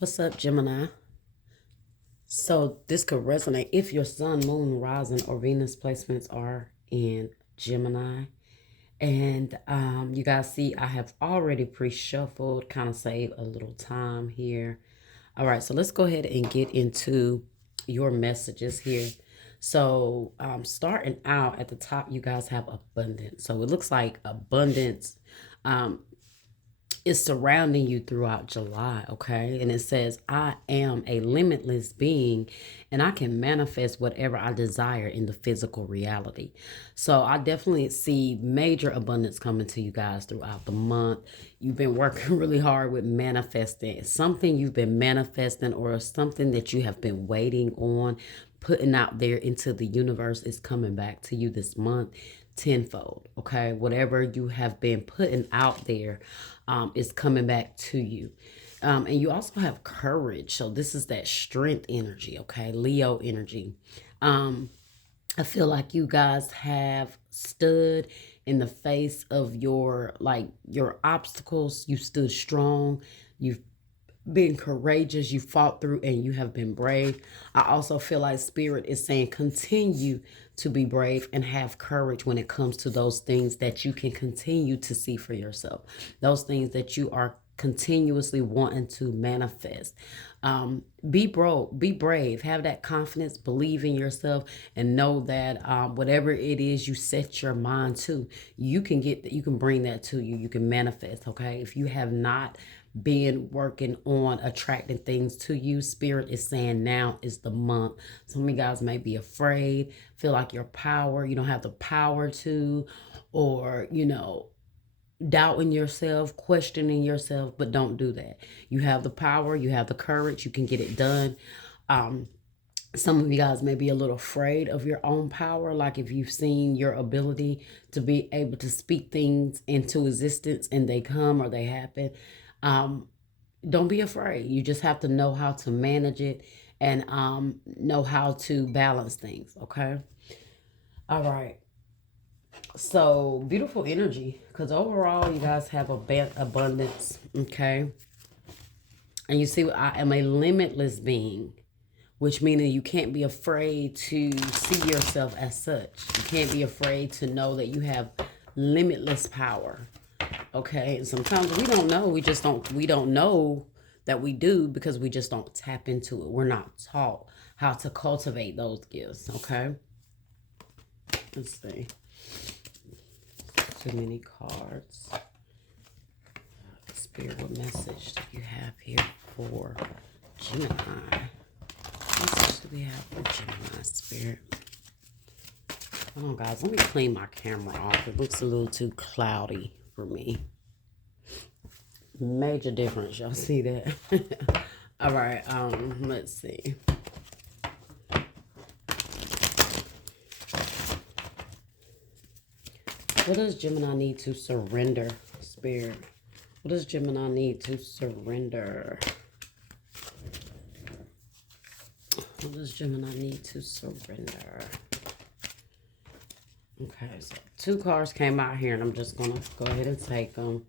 What's up, Gemini? So this could resonate if your sun, moon, rising, or Venus placements are in Gemini. And you guys see, I have already pre-shuffled, kind of save a little time here. All right, so let's go ahead and get into your messages here. So starting out at the top, you guys have abundance. So it looks like abundance um, is surrounding you throughout July, okay? And it says, I am a limitless being and I can manifest whatever I desire in the physical reality. So I definitely see major abundance coming to you guys throughout the month. You've been working really hard with manifesting something you've been manifesting or something that you have been waiting on, putting out there into the universe is coming back to you this month tenfold. Okay, whatever you have been putting out there is coming back to you. And you also have courage. So this is that strength energy. Okay, Leo energy. I feel like you guys have stood in the face of your obstacles. You stood strong. You've been courageous, you fought through, and you have been brave. I also feel like Spirit is saying continue to be brave and have courage when it comes to those things that you can continue to see for yourself, those things that you are continuously wanting to manifest. Be brave, have that confidence, believe in yourself, and know that whatever it is you set your mind to, you can bring that to you. You can manifest. Okay, if you have not been working on attracting things to you, Spirit is saying now is the month. Some of you guys may be afraid, feel like you don't have the power to, or doubting yourself, questioning yourself, but don't do that. You have the power, you have the courage, you can get it done. Some of you guys may be a little afraid of your own power, like if you've seen your ability to be able to speak things into existence and they come or they happen. Don't be afraid. You just have to know how to manage it and know how to balance things. Okay. All right. So beautiful energy, because overall you guys have abundance. Okay. And you see, I am a limitless being, which means you can't be afraid to see yourself as such. You can't be afraid to know that you have limitless power. Okay, and sometimes we don't know. We don't know that we do because we just don't tap into it. We're not taught how to cultivate those gifts. Okay, let's see. Too many cards. Spirit, what message do you have here for Gemini? What message do we have for Gemini, Spirit? Hold on, guys. Let me clean my camera off. It looks a little too cloudy for me. Major difference. Y'all see that? All right. Let's see. What does Gemini need to surrender, Spirit? What does Gemini need to surrender? What does Gemini need to surrender? Okay, so 2 cards came out here, and I'm just going to go ahead and take them.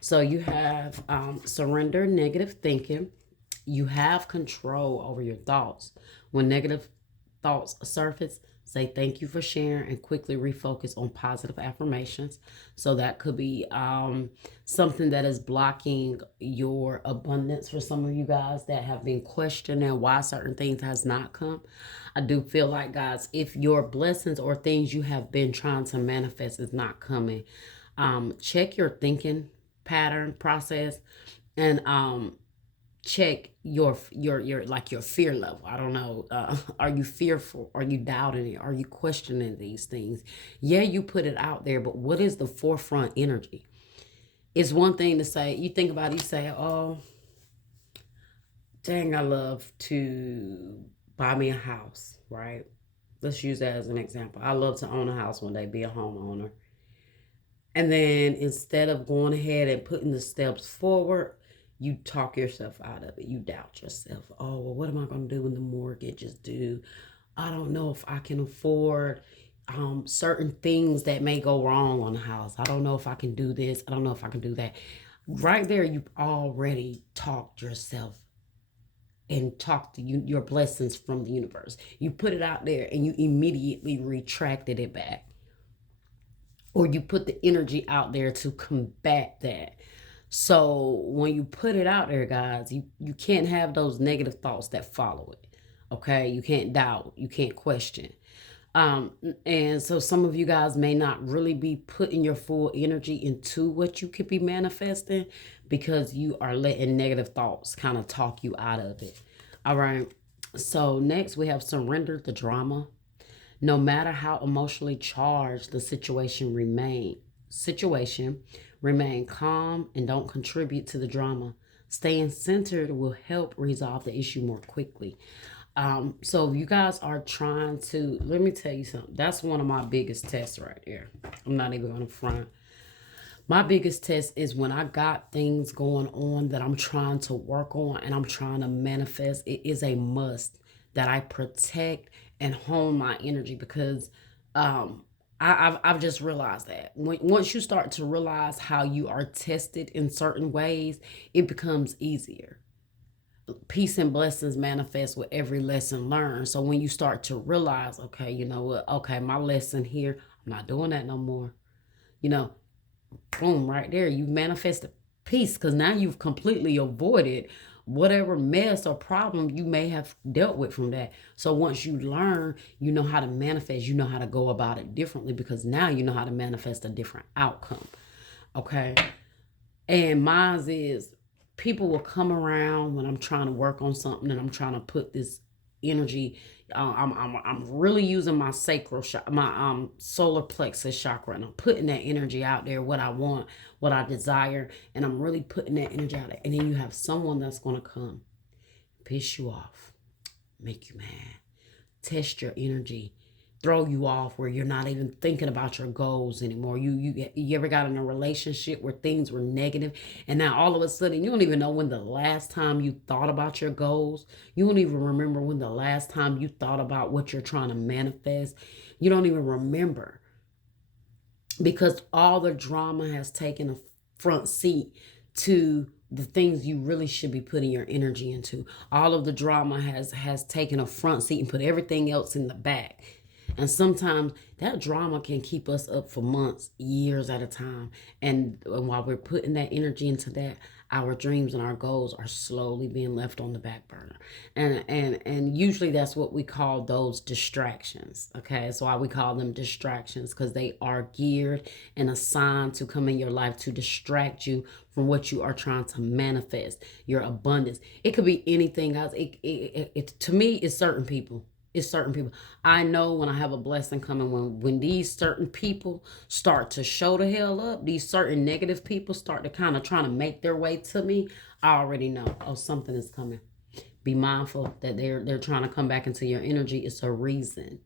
So you have surrender negative thinking. You have control over your thoughts. When negative thoughts surface, say thank you for sharing and quickly refocus on positive affirmations. So that could be something that is blocking your abundance for some of you guys that have been questioning why certain things has not come. I do feel like, guys, if your blessings or things you have been trying to manifest is not coming, check your thinking pattern process and check your fear level. I don't know. Are you fearful? Are you doubting it? Are you questioning these things? Yeah, you put it out there, but what is the forefront energy? It's one thing to say, you think about it, you say, oh, dang, I love to buy me a house, right? Let's use that as an example. I love to own a house one day, be a homeowner. And then instead of going ahead and putting the steps forward, you talk yourself out of it. You doubt yourself. Oh, well, what am I going to do when the mortgage is due? I don't know if I can afford certain things that may go wrong on the house. I don't know if I can do this. I don't know if I can do that. Right there, you've already talked yourself and talk to you your blessings from the universe. You put it out there and you immediately retracted it back, or you put the energy out there to combat that. So when you put it out there, guys, you can't have those negative thoughts that follow it. Okay, you can't doubt, you can't question. Um, and so some of you guys may not really be putting your full energy into what you could be manifesting because you are letting negative thoughts kind of talk you out of it. All right. So next we have surrender the drama. No matter how emotionally charged the remain calm and don't contribute to the drama. Staying centered will help resolve the issue more quickly. So you guys are trying to, let me tell you something. That's one of my biggest tests right there. I'm not even going to front. My biggest test is when I got things going on that I'm trying to work on and I'm trying to manifest. It is a must that I protect and hone my energy because I've just realized that once you start to realize how you are tested in certain ways, it becomes easier. Peace and blessings manifest with every lesson learned. So when you start to realize, okay, you know what? Okay, my lesson here, I'm not doing that no more. You know, boom, right there, you manifested peace because now you've completely avoided whatever mess or problem you may have dealt with from that. So once you learn, you know how to manifest, you know how to go about it differently because now you know how to manifest a different outcome. Okay. And mine is people will come around when I'm trying to work on something and I'm trying to put this energy. I'm really using my sacral my solar plexus chakra, and I'm putting that energy out there. What I want, what I desire, and I'm really putting that energy out there. And then you have someone that's gonna come, piss you off, make you mad, test your energy, throw you off where you're not even thinking about your goals anymore. You ever got in a relationship where things were negative and now all of a sudden you don't even know when the last time you thought about your goals. You don't even remember when the last time you thought about what you're trying to manifest. You don't even remember because all the drama has taken a front seat to the things you really should be putting your energy into. All of the drama has taken a front seat and put everything else in the back. And sometimes that drama can keep us up for months, years at a time. And while we're putting that energy into that, our dreams and our goals are slowly being left on the back burner. And usually that's what we call those distractions. Okay, that's why we call them distractions, because they are geared and assigned to come in your life to distract you from what you are trying to manifest, your abundance. It could be anything, guys. It to me, it's certain people. It's certain people. I know when I have a blessing coming, when these certain people start to show the hell up, these certain negative people start to kind of trying to make their way to me, I already know, oh, something is coming. Be mindful that they're trying to come back into your energy. It's a reason.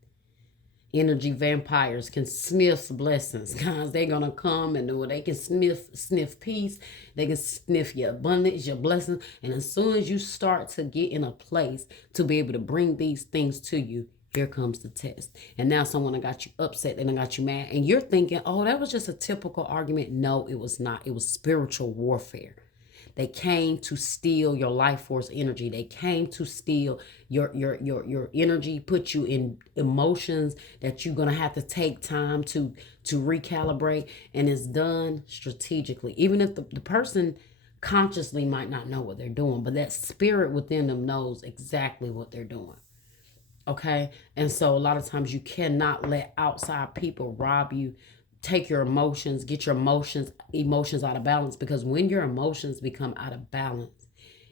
Energy vampires can sniff blessings, guys. They're gonna come and they can sniff peace. They can sniff your abundance, your blessings. And as soon as you start to get in a place to be able to bring these things to you, here comes the test. And now someone got you upset and got you mad, and you're thinking, oh, that was just a typical argument. No, it was not. It was spiritual warfare. They came to steal your life force energy. They came to steal your energy, put you in emotions that you're gonna have to take time to recalibrate. And it's done strategically. Even if the person consciously might not know what they're doing, but that spirit within them knows exactly what they're doing. Okay. And so a lot of times you cannot let outside people rob you, take your emotions, get your emotions out of balance, because when your emotions become out of balance,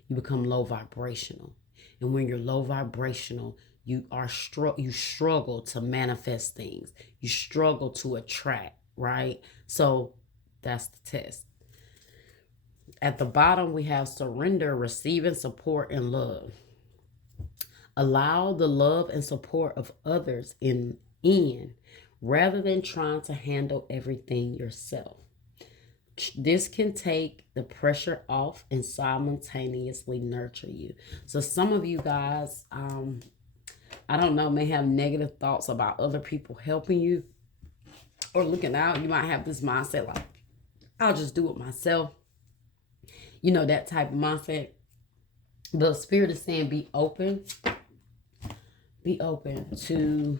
you become low vibrational. And when you're low vibrational, you struggle to manifest things. You struggle to attract, right? So that's the test. At the bottom, we have surrender, receiving support and love. Allow the love and support of others in rather than trying to handle everything yourself. This can take the pressure off and simultaneously nurture you. So some of you guys, I don't know, may have negative thoughts about other people helping you or looking out. You might have this mindset like, I'll just do it myself. You know, that type of mindset. The Spirit is saying be open to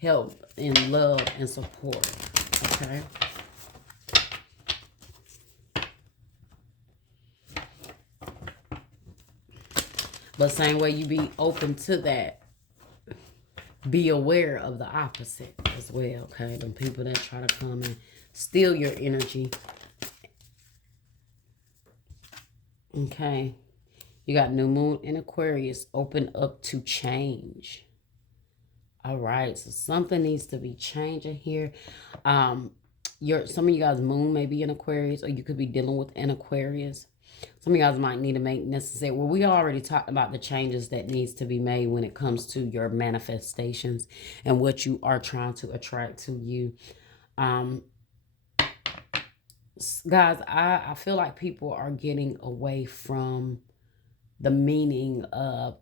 help and love and support. Okay. But same way you be open to that, be aware of the opposite as well. Okay. The people that try to come and steal your energy. Okay. You got new moon in Aquarius, open up to change. All right, so something needs to be changing here. Some of you guys' moon may be in Aquarius, or you could be dealing with an Aquarius. Some of you guys might need to make necessary. Well, we already talked about the changes that needs to be made when it comes to your manifestations and what you are trying to attract to you. Guys, I feel like people are getting away from the meaning of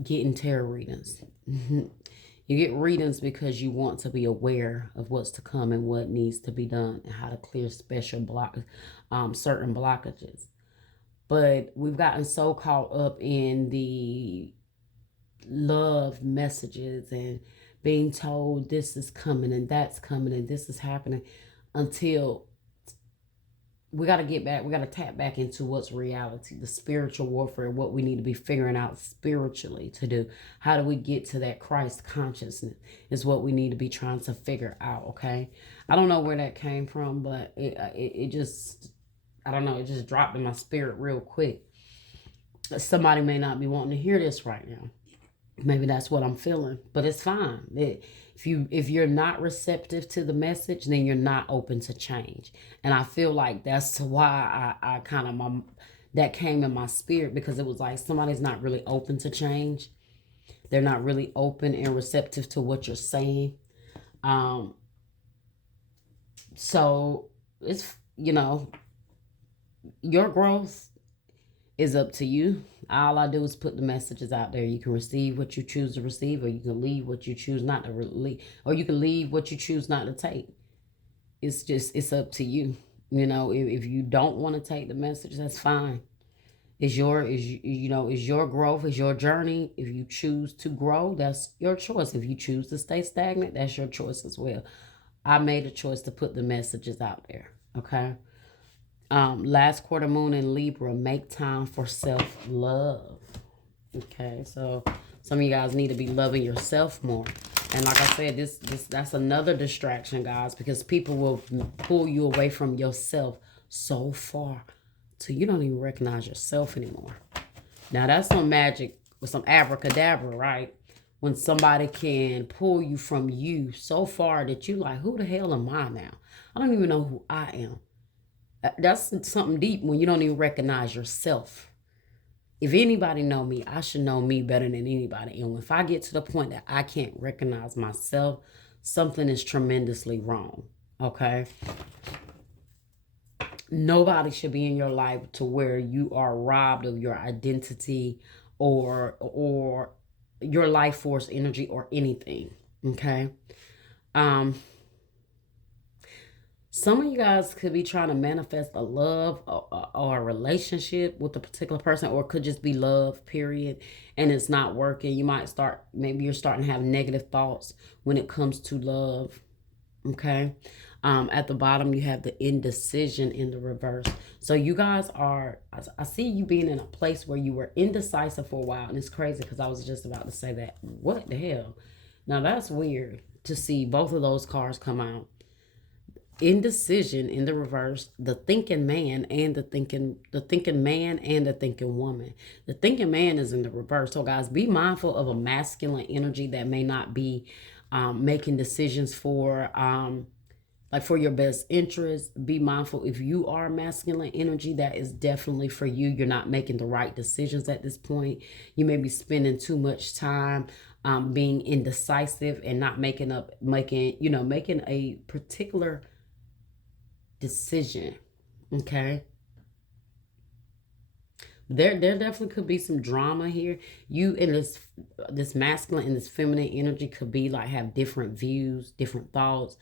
getting tarot readings. You get readings because you want to be aware of what's to come and what needs to be done and how to clear certain blockages. But we've gotten so caught up in the love messages and being told this is coming and that's coming and this is happening until we got to get back. We got to tap back into what's reality, the spiritual warfare, what we need to be figuring out spiritually to do. How do we get to that Christ consciousness is what we need to be trying to figure out, okay? I don't know where that came from, but it just, I don't know, it just dropped in my spirit real quick. Somebody may not be wanting to hear this right now. Maybe that's what I'm feeling, but it's fine. If you're not receptive to the message, then you're not open to change. And I feel like that's why I kind of that came in my spirit, because it was like somebody's not really open to change. They're not really open and receptive to what you're saying. So it's, your growth is up to you. All I do is put the messages out there. You can receive what you choose to receive, or you can leave what you choose not to leave, or you can leave what you choose not to take. It's up to you. If you don't want to take the message, that's fine. It's your growth, it's your journey. If you choose to grow, that's your choice. If you choose to stay stagnant, that's your choice as well. I made a choice to put the messages out there. Okay. Last quarter moon in Libra, make time for self-love. Okay, so some of you guys need to be loving yourself more. And like I said, that's another distraction, guys, because people will pull you away from yourself so far till you don't even recognize yourself anymore. Now that's some magic with some abracadabra, right? When somebody can pull you from you so far that you like, who the hell am I now? I don't even know who I am. That's something deep when you don't even recognize yourself. If anybody know me, I should know me better than anybody. And if I get to the point that I can't recognize myself, something is tremendously wrong. Okay? Nobody should be in your life to where you are robbed of your identity or your life force energy or anything. Okay? Some of you guys could be trying to manifest a love or a relationship with a particular person, or it could just be love, period, and it's not working. Maybe you're starting to have negative thoughts when it comes to love, okay? At the bottom, you have the indecision in the reverse. So you guys I see you being in a place where you were indecisive for a while, and it's crazy because I was just about to say that. What the hell? Now that's weird to see both of those cards come out. Indecision in the reverse, the thinking man and the thinking man and the thinking woman. The thinking man is in the reverse. So guys, be mindful of a masculine energy that may not be making decisions for your best interest. Be mindful if you are masculine energy, that is definitely for you. You're not making the right decisions at this point. You may be spending too much time being indecisive and not making a particular decision. Okay, there definitely could be some drama here. You in this masculine and this feminine energy could be like have different views, different thoughts.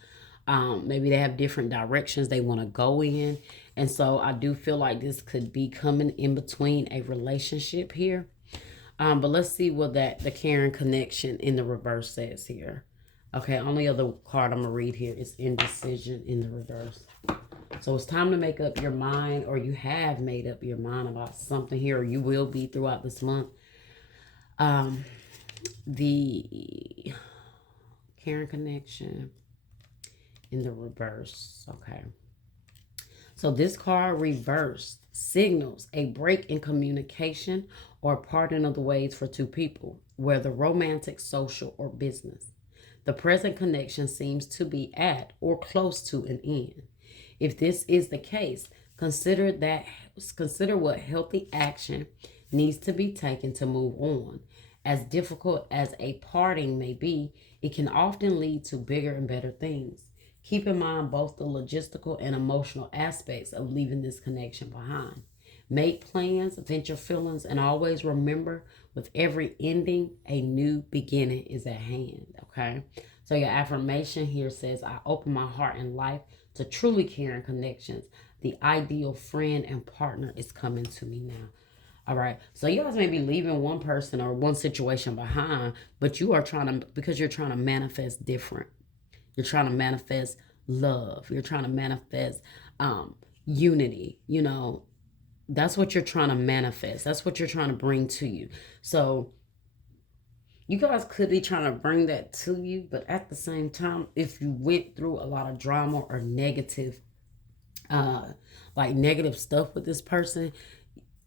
Maybe they have different directions they want to go in. And so I do feel like this could be coming in between a relationship here. But let's see what the caring connection in the reverse says here. Okay, only other card I'm going to read here is indecision in the reverse. So it's time to make up your mind, or you have made up your mind about something here, or you will be throughout this month. The caring connection in the reverse. Okay. So this card reversed signals a break in communication or parting of the ways for two people, whether romantic, social, or business. The present connection seems to be at or close to an end. If this is the case, consider what healthy action needs to be taken to move on. As difficult as a parting may be, it can often lead to bigger and better things. Keep in mind both the logistical and emotional aspects of leaving this connection behind. Make plans, vent your feelings, and always remember with every ending, a new beginning is at hand. Okay? So your affirmation here says, I open my heart and life to truly caring connections. The ideal friend and partner is coming to me now. All right. So you guys may be leaving one person or one situation behind, but you are because you're trying to manifest different. You're trying to manifest love. You're trying to manifest unity. You know, that's what you're trying to manifest. That's what you're trying to bring to you. So you guys could be trying to bring that to you, but at the same time, if you went through a lot of drama or negative stuff with this person,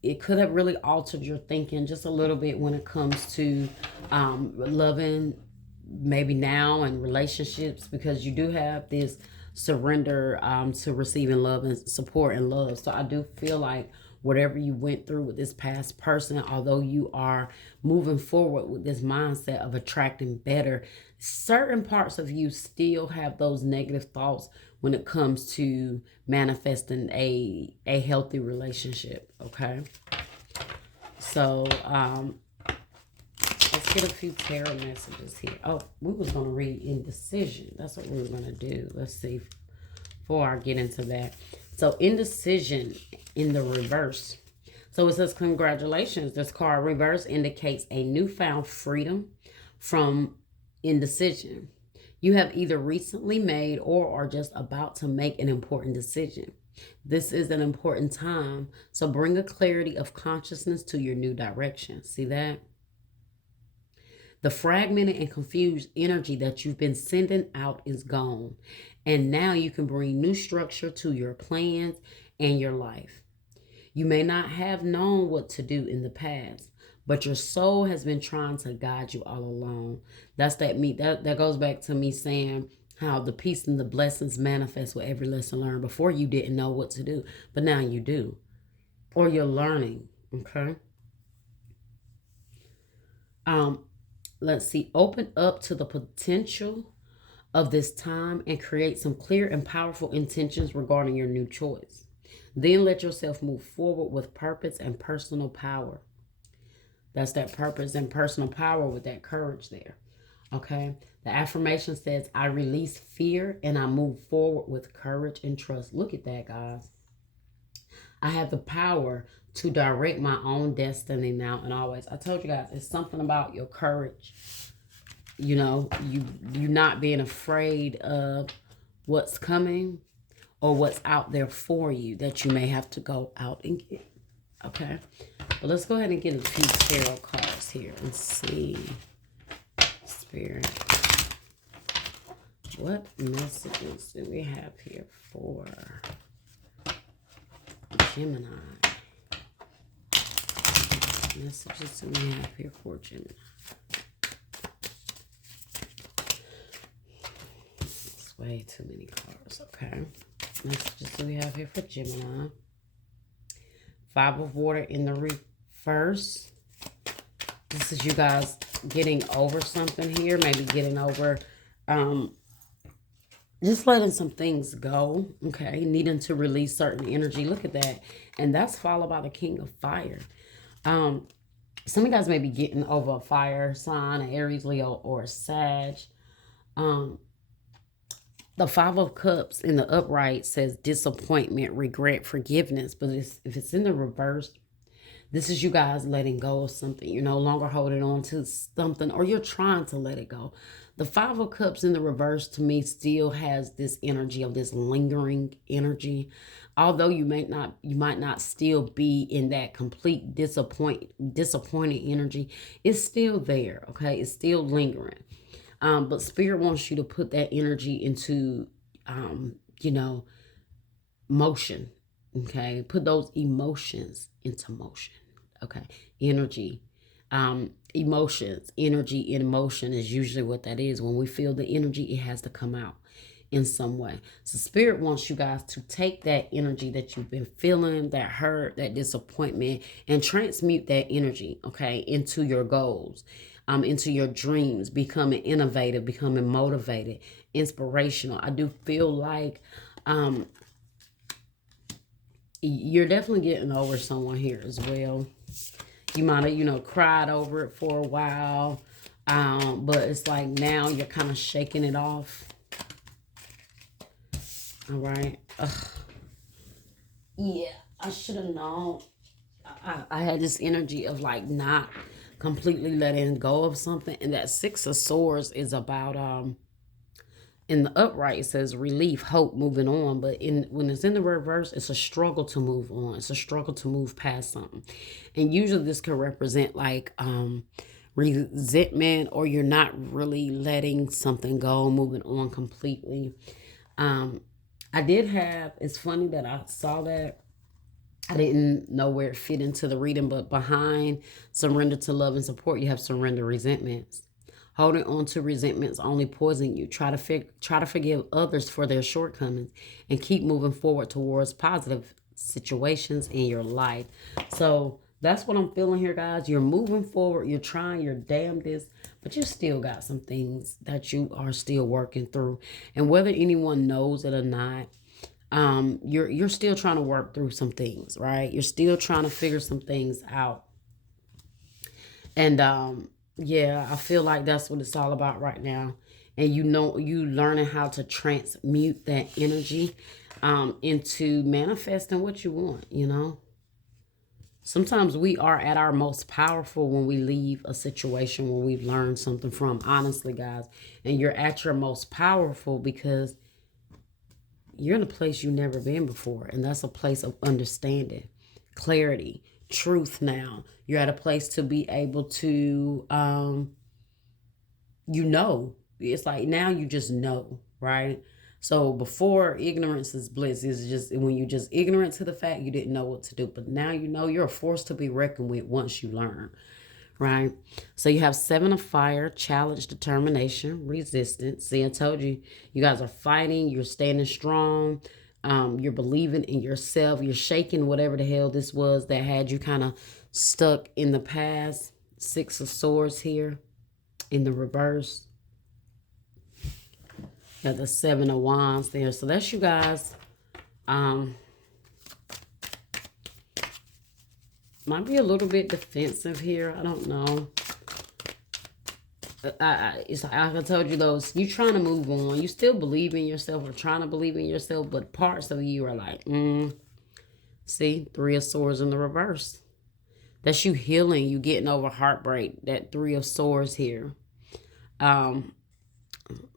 it could have really altered your thinking just a little bit when it comes to loving maybe now and relationships, because you do have this surrender to receiving love and support and love. So I do feel like whatever you went through with this past person, although you are moving forward with this mindset of attracting better, certain parts of you still have those negative thoughts when it comes to manifesting a healthy relationship. Okay, so let's get a few tarot messages here. Oh, we was going to read indecision. That's what we were going to do. Let's see before I get into that. So indecision in the reverse. So it says, congratulations. This card reverse indicates a newfound freedom from indecision. You have either recently made or are just about to make an important decision. This is an important time, so bring a clarity of consciousness to your new direction. See that? The fragmented and confused energy that you've been sending out is gone. And now you can bring new structure to your plans and your life. You may not have known what to do in the past, but your soul has been trying to guide you all along. That goes back to me saying how the peace and the blessings manifest with every lesson learned. Before you didn't know what to do, but now you do. Or you're learning, okay? Let's see. Open up to the potential of this time and create some clear and powerful intentions regarding your new choice. Then let yourself move forward with purpose and personal power. That's that purpose and personal power with that courage there. Okay. The affirmation says, I release fear and I move forward with courage and trust. Look at that, guys. I have the power to direct my own destiny now and always. I told you guys, it's something about your courage. You know, you not being afraid of what's coming or what's out there for you that you may have to go out and get. Okay. But let's go ahead and get a few tarot cards here and see. Spirit, what messages do we have here for Gemini? Messages do we have here for Gemini? It's way too many cards. Okay. Messages do we have here for Gemini? Five of Water in the reverse. This is you guys getting over something here. Maybe getting over, just letting some things go. Okay. Needing to release certain energy. Look at that. And that's followed by the King of Fire. Some of you guys may be getting over a fire sign, an Aries, Leo, or a Sag. The Five of Cups in the upright says disappointment, regret, forgiveness. But if it's in the reverse, this is you guys letting go of something. You're no longer holding on to something, or you're trying to let it go. The Five of Cups in the reverse to me still has this energy of this lingering energy. Although you might not still be in that complete disappointed energy, it's still there. Okay, it's still lingering. But Spirit wants you to put that energy into, you know, motion. Okay, put those emotions into motion. Okay, energy, emotions, energy in motion is usually what that is. When we feel the energy, it has to come out in some way. So Spirit wants you guys to take that energy that you've been feeling, that hurt, that disappointment, and transmute that energy, okay, into your goals, into your dreams, becoming innovative, becoming motivated, inspirational. I do feel like you're definitely getting over someone here as well. You might have, cried over it for a while, but it's like now you're kind of shaking it off. All right. Ugh. Yeah, I should have known. I had this energy of like not completely letting go of something, and that Six of Swords is about in the upright it says relief, hope, moving on, but when it's in the reverse, it's a struggle to move on. It's a struggle to move past something, and usually this could represent like resentment, or you're not really letting something go, moving on completely. It's funny that I saw that. I didn't know where it fit into the reading, but behind surrender to love and support, you have surrender resentments. Holding on to resentments only poison you. Try to forgive others for their shortcomings and keep moving forward towards positive situations in your life. So that's what I'm feeling here, guys. You're moving forward. You're trying your damnedest, but you still got some things that you are still working through. And whether anyone knows it or not, you're still trying to work through some things, right? You're still trying to figure some things out. And yeah, I feel like that's what it's all about right now. And you learning how to transmute that energy into manifesting what you want. Sometimes we are at our most powerful when we leave a situation where we've learned something from, honestly, guys. And you're at your most powerful because you're in a place you've never been before. And that's a place of understanding, clarity, truth now. You're at a place to be able to, it's like now you just know, right? So before, ignorance is bliss. Is just when you just ignorant to the fact you didn't know what to do. But now you know, you're a force to be reckoned with once you learn, right? So you have Seven of Fire, challenge, determination, resistance. See, I told you, you guys are fighting. You're standing strong. You're believing in yourself. You're shaking whatever the hell this was that had you kind of stuck in the past. Six of Swords here in the reverse. Got the Seven of Wands there. So that's you guys. Might be a little bit defensive here. I don't know. It's like I told you, those you trying to move on. You still believe in yourself or trying to believe in yourself, but parts of you are like, See, Three of Swords in the reverse. That's you healing. You getting over heartbreak. That Three of Swords here.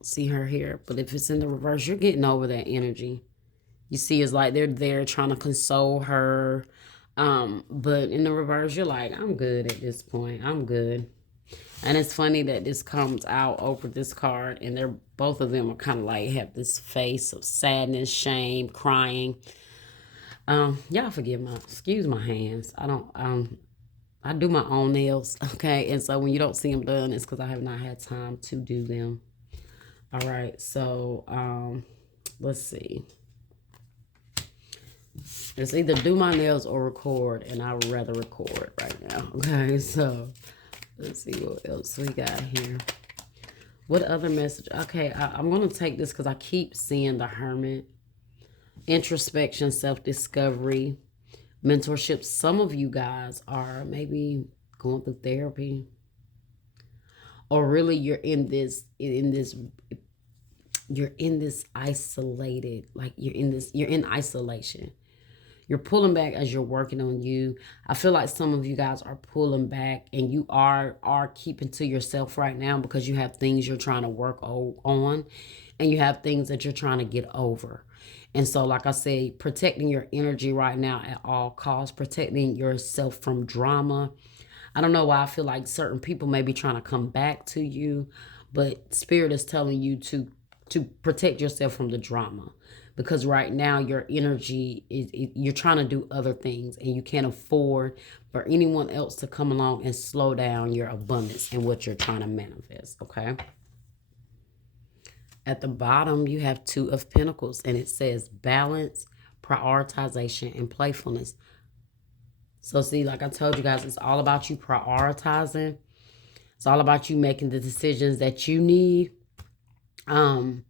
See her here, but if it's in the reverse, you're getting over that energy. You see, it's like they're there trying to console her. But in the reverse, you're like, I'm good at this point. I'm good. And it's funny that this comes out over this card, and they're both of them are kind of like have this face of sadness, shame, crying. Y'all excuse my hands. I do my own nails, okay? And so when you don't see them done, it's because I have not had time to do them. All right, so let's see. It's either do my nails or record, and I would rather record right now. Okay, so let's see what else we got here. What other message? Okay, I'm going to take this because I keep seeing the Hermit. Introspection, self-discovery, mentorship. Some of you guys are maybe going through therapy. Or really you're in this you're in this isolated, like you're in isolation. You're pulling back as you're working on you. I feel like some of you guys are pulling back, and you are keeping to yourself right now because you have things you're trying to work on, and you have things that you're trying to get over. And so, like I say, protecting your energy right now at all costs, protecting yourself from drama. I don't know why I feel like certain people may be trying to come back to you, but Spirit is telling you to protect yourself from the drama, because right now your energy you're trying to do other things, and you can't afford for anyone else to come along and slow down your abundance and what you're trying to manifest. Okay. At the bottom, you have Two of Pentacles, and it says balance, prioritization, and playfulness. So see, like I told you guys, it's all about you prioritizing. It's all about you making the decisions that you need, and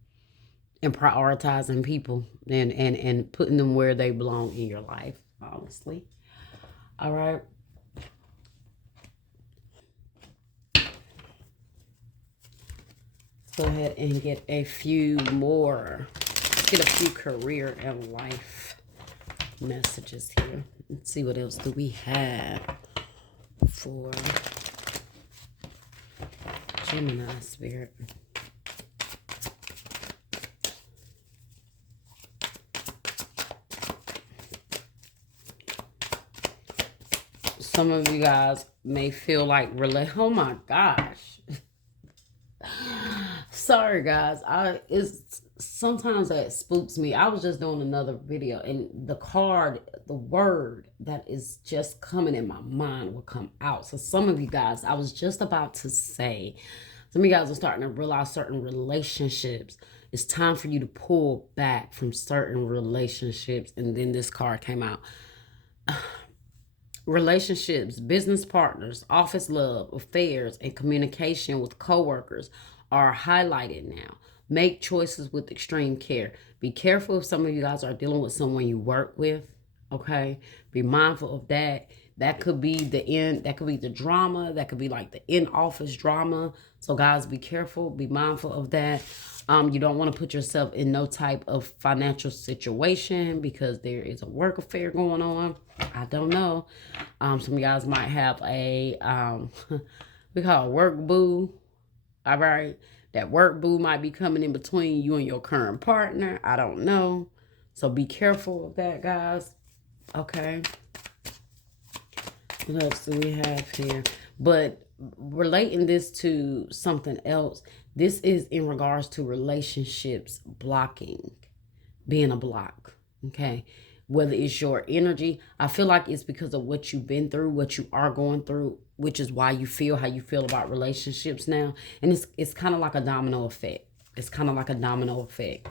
prioritizing people, and putting them where they belong in your life, honestly. All right. Let's go ahead and get a few more. Get a few career and life messages here. Let's see what else do we have for Gemini Spirit. Some of you guys may feel like oh my gosh. Sorry guys, it's sometimes that spooks me. I was just doing another video, and the word that is just coming in my mind will come out. So some of you guys, I was just about to say, some of you guys are starting to realize certain relationships. It's time for you to pull back from certain relationships. And then this card came out. Relationships, business partners, office love, affairs, and communication with coworkers are highlighted now. Make choices with extreme care. Be careful if some of you guys are dealing with someone you work with. Okay, be mindful of that. That could be the end. That could be the drama. That could be like the in-office drama. So guys, be careful. Be mindful of that. You don't want to put yourself in no type of financial situation because there is a work affair going on. I don't know. Some of you guys might have a we call it work boo. All right, that work boo might be coming in between you and your current partner. I don't know. So be careful of that, guys. Okay. What else do we have here? But relating this to something else, this is in regards to relationships blocking, being a block. Okay. Whether it's your energy, I feel like it's because of what you've been through, what you are going through, which is why you feel how you feel about relationships now. And it's kind of like a domino effect. It's kind of like a domino effect.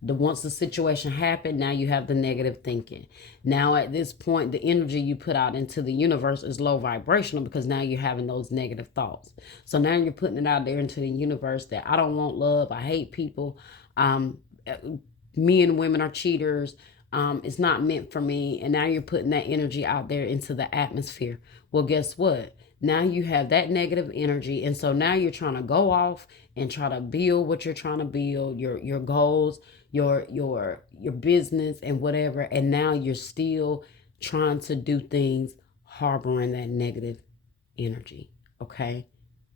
Once the situation happened, now you have the negative thinking. Now at this point, the energy you put out into the universe is low vibrational, because now you're having those negative thoughts. So now you're putting it out there into the universe that I don't want love, I hate people, men and women are cheaters, it's not meant for me. And now you're putting that energy out there into the atmosphere. Well, guess what? Now you have that negative energy, and so now you're trying to go off and try to build what you're trying to build, your goals, your business and whatever, and now you're still trying to do things harboring that negative energy. Okay.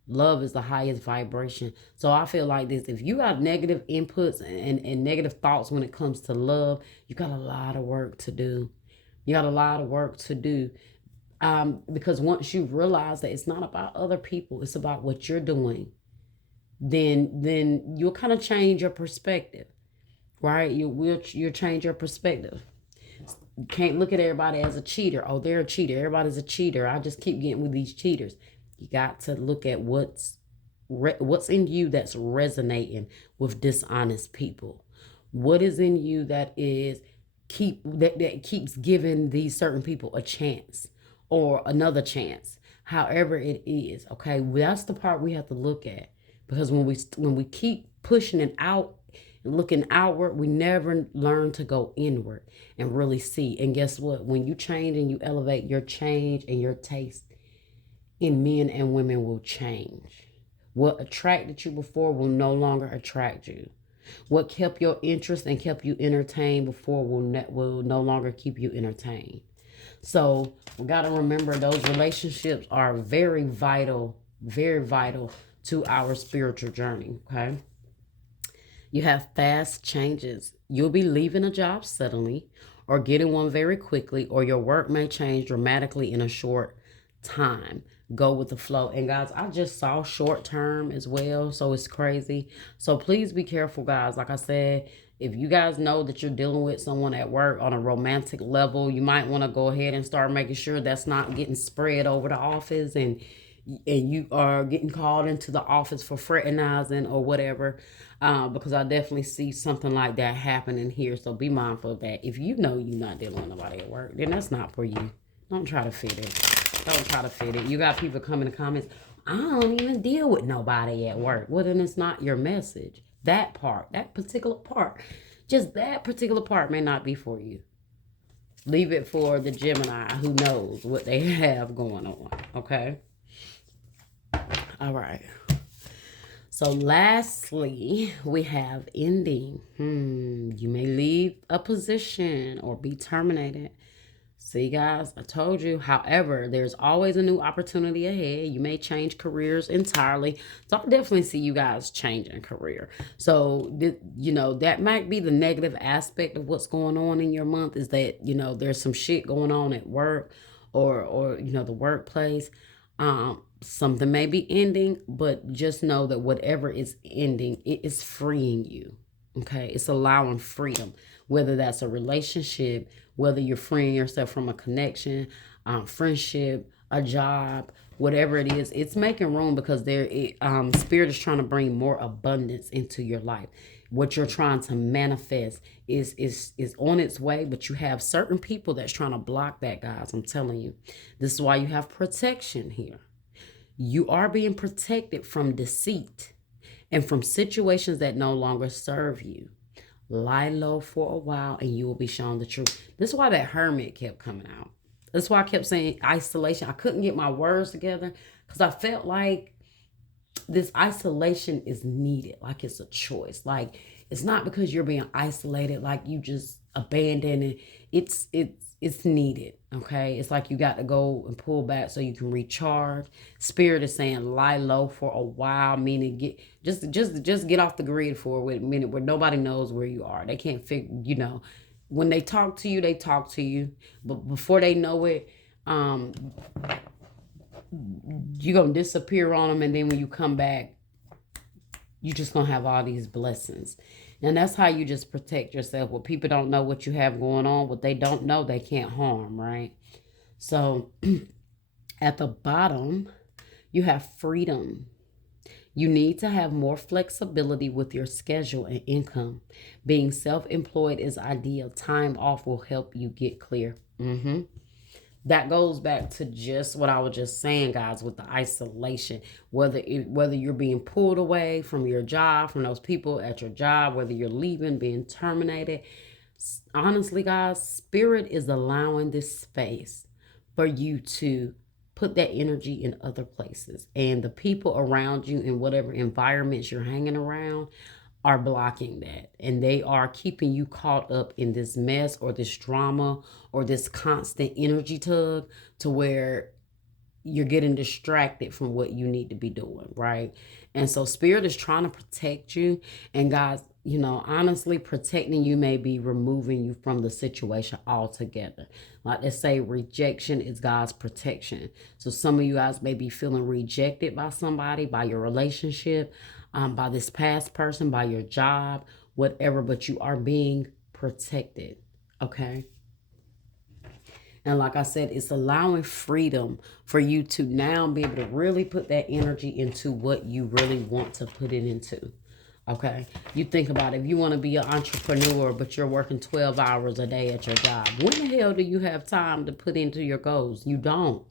Love is the highest vibration. So I feel like this: if you got negative inputs and negative thoughts when it comes to love, you got a lot of work to do. You got a lot of work to do. Because once you realize that it's not about other people, it's about what you're doing, then you'll kind of change your perspective, right? You'll change your perspective. You can't look at everybody as a cheater. Oh, they're a cheater. Everybody's a cheater. I just keep getting with these cheaters. You got to look at what's in you that's resonating with dishonest people. What is in you that keeps giving these certain people a chance or another chance, however it is. Okay, that's the part we have to look at, because when we keep pushing it out and looking outward, we never learn to go inward and really see. And guess what? When you change and you elevate, your change and your taste in men and women will change. What attracted you before will no longer attract you. What kept your interest and kept you entertained before will no longer keep you entertained. So we got to remember those relationships are very vital to our spiritual journey. Okay. You have fast changes. You'll be leaving a job suddenly or getting one very quickly, or your work may change dramatically in a short time. Go with the flow. And guys, I just saw short term as well. So it's crazy. So please be careful, guys. Like I said, if you guys know that you're dealing with someone at work on a romantic level, you might want to go ahead and start making sure that's not getting spread over the office, and you are getting called into the office for fraternizing or whatever, because I definitely see something like that happening here. So be mindful of that. If you know you're not dealing with nobody at work, then that's not for you. Don't try to fit it. Don't try to fit it. You got people coming in the comments, I don't even deal with nobody at work. Well, then it's not your message. That part, that particular part, just that particular part may not be for you. Leave it for the Gemini who knows what they have going on. Okay? All right. So lastly, we have ending. You may leave a position or be terminated. See, guys, I told you. However, there's always a new opportunity ahead. You may change careers entirely. So I definitely see you guys changing career. So, that might be the negative aspect of what's going on in your month, is that, there's some shit going on at work or the workplace. Something may be ending, but just know that whatever is ending, it is freeing you. Okay, it's allowing freedom, whether that's a relationship, whether you're freeing yourself from a connection, friendship, a job, whatever it is. It's making room because Spirit is trying to bring more abundance into your life. What you're trying to manifest is on its way, but you have certain people that's trying to block that, guys. I'm telling you, this is why you have protection here. You are being protected from deceit and from situations that no longer serve you. Lie low for a while and you will be shown the truth. This is why that hermit kept coming out. That's why I kept saying isolation. I couldn't get my words together because I felt like this isolation is needed. Like it's a choice. Like it's not because you're being isolated, like you just abandoned it. It's needed. Okay. It's like you got to go and pull back so you can recharge. Spirit is saying lie low for a while, meaning just get off the grid for a minute where nobody knows where you are. They can't figure, when they talk to you, they talk to you. But before they know it, you're going to disappear on them. And then when you come back, you just going to have all these blessings. And that's how you just protect yourself. When people don't know what you have going on, what they don't know, they can't harm, right? So at the bottom, you have freedom. You need to have more flexibility with your schedule and income. Being self-employed is ideal. Time off will help you get clear. That goes back to just what I was just saying, guys, with the isolation. Whether you're being pulled away from your job, from those people at your job, whether you're leaving, being terminated. Honestly, guys, Spirit is allowing this space for you to put that energy in other places. And the people around you in whatever environments you're hanging around are blocking that, and they are keeping you caught up in this mess or this drama or this constant energy tug to where you're getting distracted from what you need to be doing, right? And so Spirit is trying to protect you, and guys, honestly, protecting you may be removing you from the situation altogether. Like they say, rejection is God's protection. So some of you guys may be feeling rejected by somebody, by your relationship, by this past person, by your job, whatever, but you are being protected, okay? And like I said, it's allowing freedom for you to now be able to really put that energy into what you really want to put it into, okay? You think about it, if you want to be an entrepreneur, but you're working 12 hours a day at your job, when the hell do you have time to put into your goals? You don't.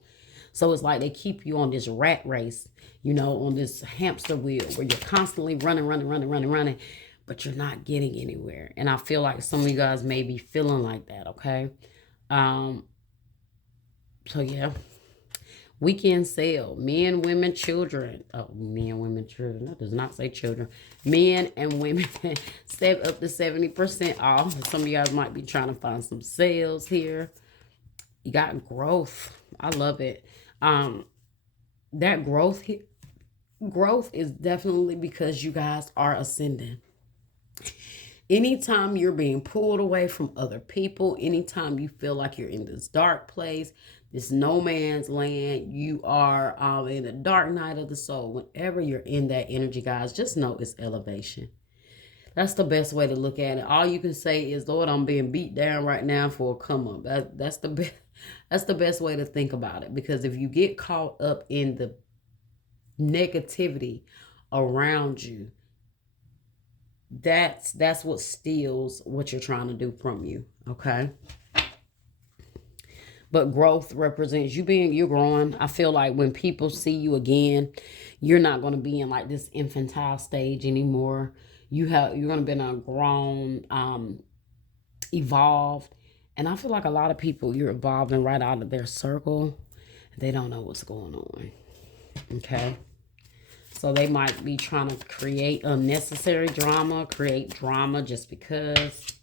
So it's like they keep you on this rat race, on this hamster wheel where you're constantly running, but you're not getting anywhere. And I feel like some of you guys may be feeling like that, okay? So yeah, Weekend sale. Men, women, children. Oh, men, women, children. That does not say children. Men and women save up to 70% off. Some of you guys might be trying to find some sales here. You got growth. I love it. That growth is definitely because you guys are ascending. Anytime you're being pulled away from other people, anytime you feel like you're in this dark place, this no man's land, you are in the dark night of the soul. Whenever you're in that energy, guys, just know it's elevation. That's the best way to look at it. All you can say is, Lord, I'm being beat down right now for a come up. That's the best. That's the best way to think about it. Because if you get caught up in the negativity around you, that's what steals what you're trying to do from you. Okay. But growth represents you're growing. I feel like when people see you again, you're not going to be in like this infantile stage anymore. You're going to be in a grown, evolved. And I feel like a lot of people, you're evolving right out of their circle. They don't know what's going on. Okay. So they might be trying to create unnecessary drama, create drama just because.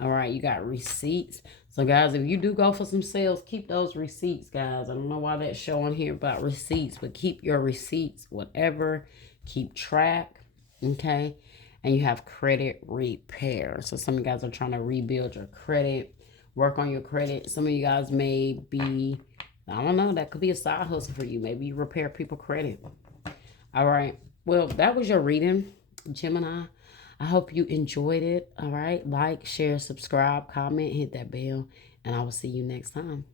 All right, you got receipts. So, guys, if you do go for some sales, keep those receipts, guys. I don't know why that's showing here about receipts, but keep your receipts, whatever. Keep track, okay? And you have credit repair. So, some of you guys are trying to rebuild your credit, work on your credit. Some of you guys may be, I don't know, that could be a side hustle for you. Maybe you repair people credit. All right. Well, that was your reading, Gemini. I hope you enjoyed it. All right. Like, share, subscribe, comment, hit that bell, and I will see you next time.